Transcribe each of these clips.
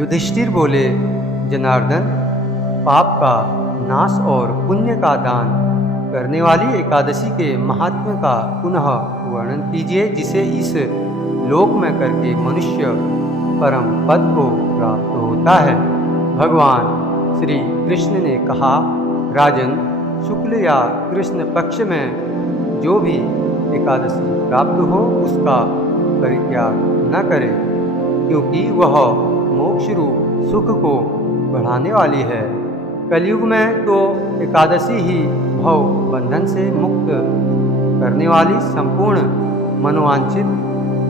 युधिष्ठिर बोले, जनार्दन, पाप का नाश और पुण्य का दान करने वाली एकादशी के महात्म्य का पुनः वर्णन कीजिए, जिसे इस लोक में करके मनुष्य परम पद को प्राप्त होता है। भगवान श्री कृष्ण ने कहा, राजन, शुक्ल या कृष्ण पक्ष में जो भी एकादशी प्राप्त हो उसका परित्याग न करे, क्योंकि वह मोक्ष रूप सुख को बढ़ाने वाली है। कलयुग में तो एकादशी ही भव बंधन से मुक्त करने वाली, संपूर्ण मनोवांछित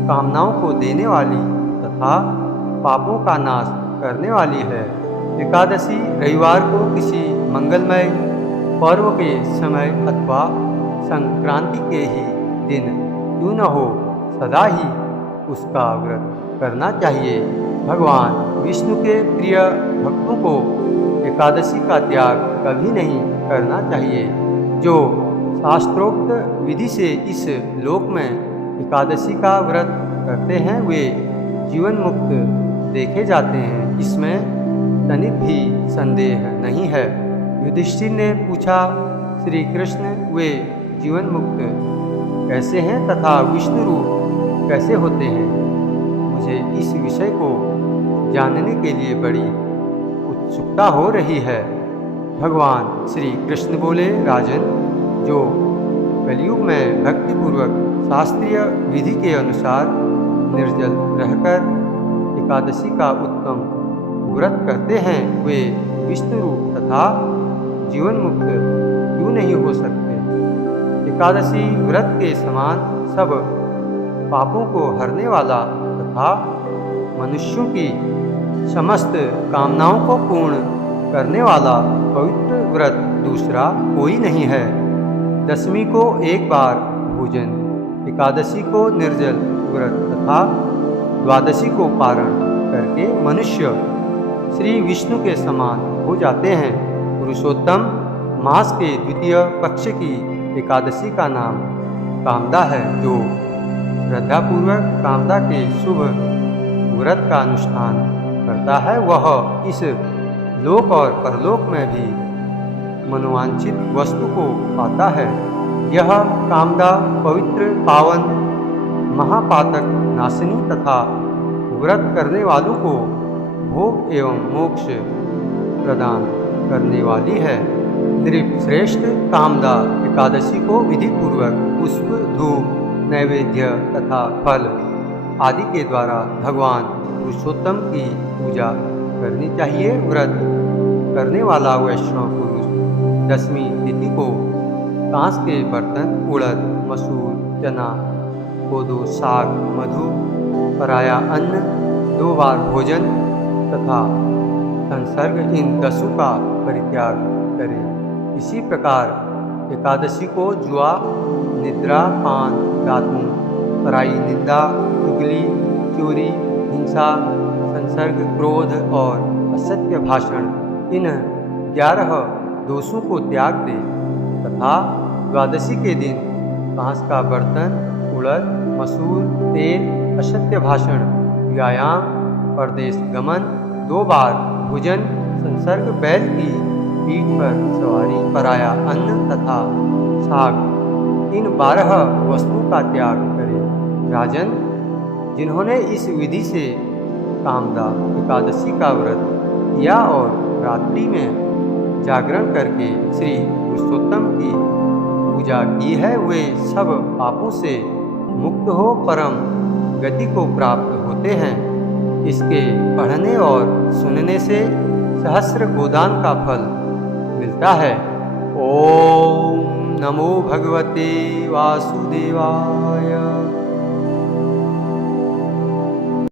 कामनाओं को देने वाली तथा पापों का नाश करने वाली है। एकादशी रविवार को किसी मंगलमय पर्व के समय अथवा संक्रांति के ही दिन क्यों न हो, सदा ही उसका व्रत करना चाहिए। भगवान विष्णु के प्रिय भक्तों को एकादशी का त्याग कभी नहीं करना चाहिए। जो शास्त्रोक्त विधि से इस लोक में एकादशी का व्रत करते हैं वे जीवन मुक्त देखे जाते हैं, इसमें तनिक भी संदेह नहीं है। युधिष्ठिर ने पूछा, श्री कृष्ण, वे जीवन मुक्त कैसे हैं तथा विष्णु रूप कैसे होते हैं? मुझे इस विषय को जानने के लिए बड़ी उत्सुकता हो रही है। भगवान श्री कृष्ण बोले, राजन, जो कलयुग में भक्तिपूर्वक शास्त्रीय विधि के अनुसार निर्जल रहकर एकादशी का उत्तम व्रत करते हैं वे विष्णु रूप तथा जीवन मुक्त क्यों नहीं हो सकते? एकादशी व्रत के समान सब पापों को हरने वाला तथा मनुष्यों की समस्त कामनाओं को पूर्ण करने वाला पवित्र व्रत दूसरा कोई नहीं है। दशमी को एक बार भोजन, एकादशी को निर्जल व्रत तथा द्वादशी को पारण करके मनुष्य श्री विष्णु के समान हो जाते हैं। पुरुषोत्तम मास के द्वितीय पक्ष की एकादशी का नाम कामदा है। जो श्रद्धापूर्वक कामदा के शुभ व्रत का अनुष्ठान करता है वह इस लोक और परलोक में भी मनोवांछित वस्तु को पाता है। यह कामदा पवित्र, पावन, महापातक नाशिनी तथा व्रत करने वालों को भोग एवं मोक्ष प्रदान करने वाली है। नृप श्रेष्ठ कामदा एकादशी को विधि पूर्वक पुष्प, धूप, नैवेद्य तथा फल आदि के द्वारा भगवान पुरुषोत्तम की पूजा करनी चाहिए। व्रत करने वाला वैष्णव पुरुष दशमी तिथि को कांस के बर्तन, उड़द, मसूर, चना, कोदो, साग, मधु, पराया अन्न, 2 बार भोजन तथा संसर्ग, इन 10 का परित्याग करें। इसी प्रकार एकादशी को जुआ, निद्रा, पान, दातून, पराई निंदा, चुगली, चोरी, हिंसा, संसर्ग, क्रोध और असत्य भाषण, इन 11 दोषों को त्याग दे तथा द्वादशी के दिन कांस का बर्तन, उड़द, मसूर, तेल, असत्य भाषण, व्यायाम, परदेश गमन, 2 बार भोजन, संसर्ग, बैल की पीठ पर सवारी, पराया अन्न तथा साग, इन 12 वस्तुओं का त्याग करें। राजन, जिन्होंने इस विधि से कामदा एकादशी का व्रत किया और रात्रि में जागरण करके श्री पुरुषोत्तम की पूजा की है वे सब पापों से मुक्त हो परम गति को प्राप्त होते हैं। इसके पढ़ने और सुनने से सहस्र गोदान का फल मिलता है। ओम नमो भगवते वासुदेवाय।